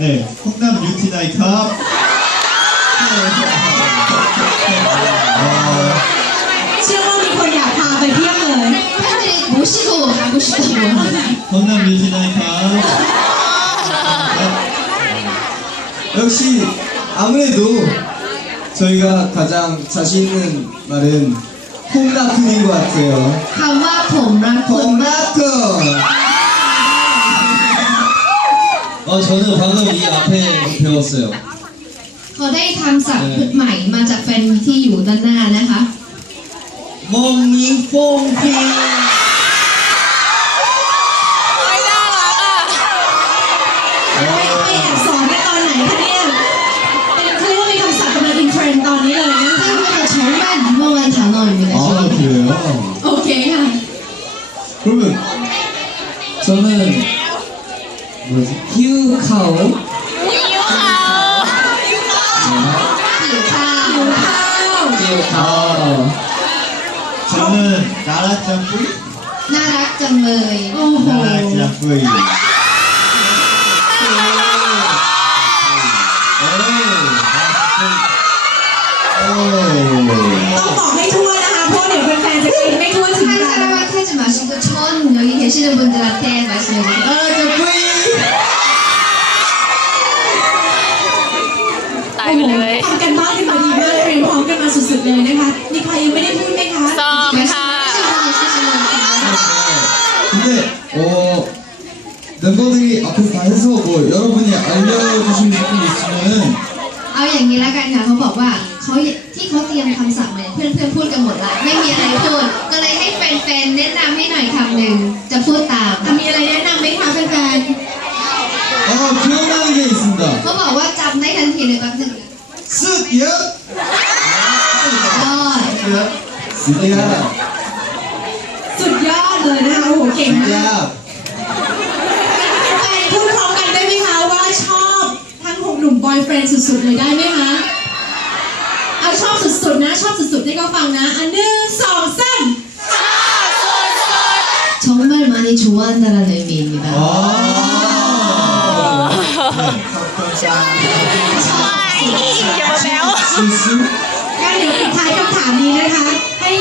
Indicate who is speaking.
Speaker 1: 네, 콩남 유티나이 컵.
Speaker 2: 모시고 가고 싶다고
Speaker 1: 콩남 유티나이 컵.
Speaker 3: 역시 아무래도 저희가 가장 자신 있는 말은 콩나쿤인 것 같아요.
Speaker 2: 감사합니다.
Speaker 3: 콩나쿤.
Speaker 4: 어, 저는 방금 이 앞에 배웠어요.
Speaker 2: เขาได้ทำศัพท์ใหม่มาจากแฟนที่อยู่ด้านหน้านะคะ
Speaker 4: 멍잉 뽕핑.
Speaker 5: ไปไปแอบสอนกันตอนไหนคะเนี่ยเป็นเขาเรียกว่ามีคำศัพท์กำลังอินเทรนด์ตอนนี้เลยนะคะ
Speaker 2: 한국에서 정말 유명한 단어입니다.
Speaker 3: 아,
Speaker 2: 지금.
Speaker 3: 그래요?
Speaker 5: โอเคค่ะ
Speaker 3: 그러면 저는 뭐지? 히우카오?
Speaker 2: หิวข้าว
Speaker 3: 히우카오.
Speaker 1: 저는 나라짱뿌이?
Speaker 2: น่ารักจังเลย
Speaker 5: โอ้โห
Speaker 1: 나라짱뿌이. 오.
Speaker 5: ต้องบอกให้ทั่วนะคะ เพราะเดี๋ยวแฟนๆจะกินไม่ทั่วถึง
Speaker 2: 한
Speaker 5: กัน
Speaker 2: 사람한테 하지 마시고 전 여기 계시는 분들한테 말씀해주세요.
Speaker 3: 나라짱뿌이! 멤버들이 앞에서 다 해서 뭐 여러분이 알려주신 부분 있으면은
Speaker 2: เอาอย่างนี้แล้วกันค่ะเขาบอกว่าเขาที่เขาเตรียมคำศัพท์มาเนี่ยเพื่อนๆพูดกันหมดละไม่มีอะไรพูด ก็เลยให้แฟนๆแนะนำให้หน่อยคำหนึ่งจะพูดตาม
Speaker 5: อ่ะมีอะไรแนะนำไหมคะแฟน
Speaker 3: 아 기억나는 게 있습니다.
Speaker 2: เขาบอกว่าจำได้ทันทีเลยแป๊บนึง
Speaker 3: 쓱 예.
Speaker 2: ยอด
Speaker 3: 스디야
Speaker 5: ๆ สุดยอดเลยนะคะ โอ้โห เก่งมาก
Speaker 3: 스디야
Speaker 5: อยเฟรนด์สุดๆเลยได้ไหมคะเอาชอบสุดๆนะ ชอบสุดๆให้เขาฟังนะ อันหนึ่งสองสาม
Speaker 2: 정말 많이 좋아한다는 의미입니다.
Speaker 1: 아. 네.
Speaker 6: อย่ามาแบ๊ว
Speaker 3: 실수
Speaker 5: งั้นเดี๋ยวปิดท้ายคำถามนี้นะคะ ให้